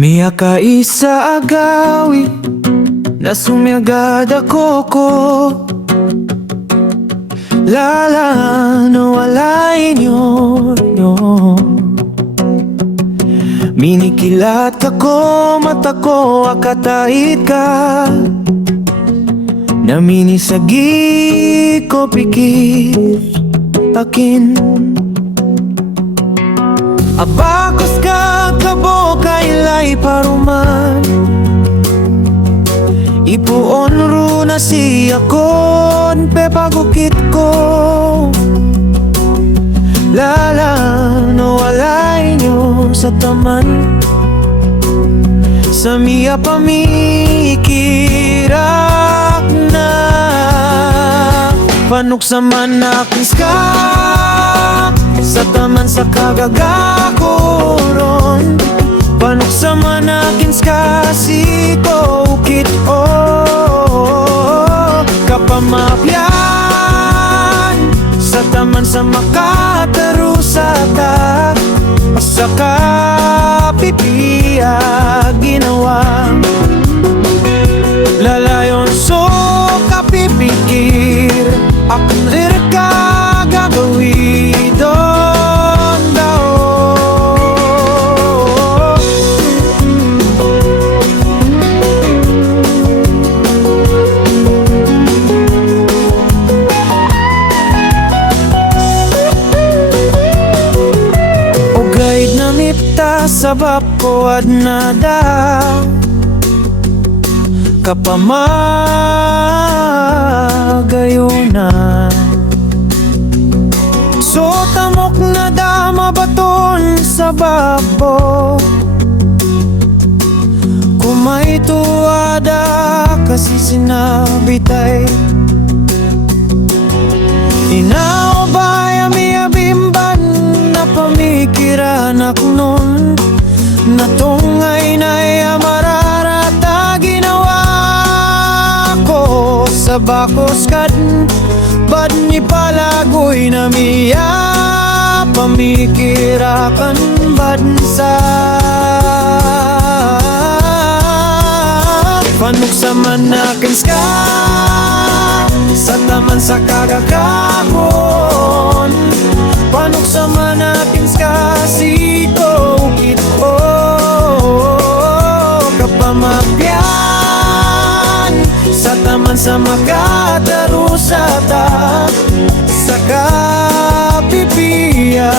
Miya ka isa agawi na sumyagad ako ko Lala no walay inyo Minikilat ako mata ko akatait ka Na minisagi ko pikir akin Abakos ka kabo kailay paruman Ipuon ru na siya kon pe pagukit ko Lala no walay nyo sa taman Sa miya pamikirak na Panuksaman na kiska Sa taman sa kagagakoron Panuksaman na kinskasi ko ukit o Kapamapyan Sa taman sa makatarusata Sa kapipiya ginawa Lalayon so kapipikir Akong irka gagawi doon daw O guide na mipta sa bako at nada Kapamagayunan So tamok na dama baton sa babo Kumay tuwada kasi sinabitay Inaobay amiyabimban na pamikiran aknon Natungay na yamararata ginawa ko sa bakos kad Bad ni palagoy na miya Pamikirakan bansa Panuksaman na kinska Sa taman sa kagakakon Panuksaman na kinska sito ukit o Kapamapyan Sa taman sa makatarusata Sa kapipiya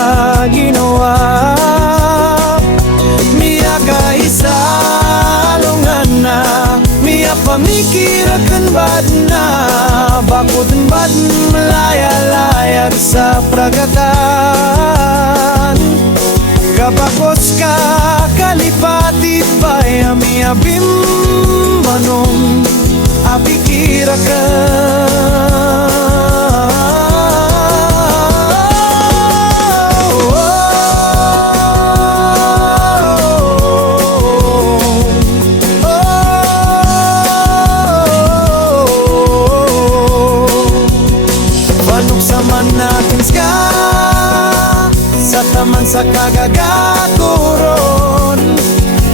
ginawa Miya ka isa lungan na Miya pamikirakan bad na Bakutan bad malaya-layag sa pragatan Kabakos ka kalipati pa Miya bimbanong apikira ka Panuksaman natin ska Sa taman sa kagagaturon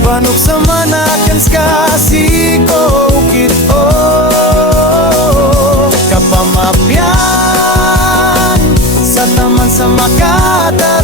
Panuksaman natin ska siko ukit o Kapamapyan Sa taman sa makata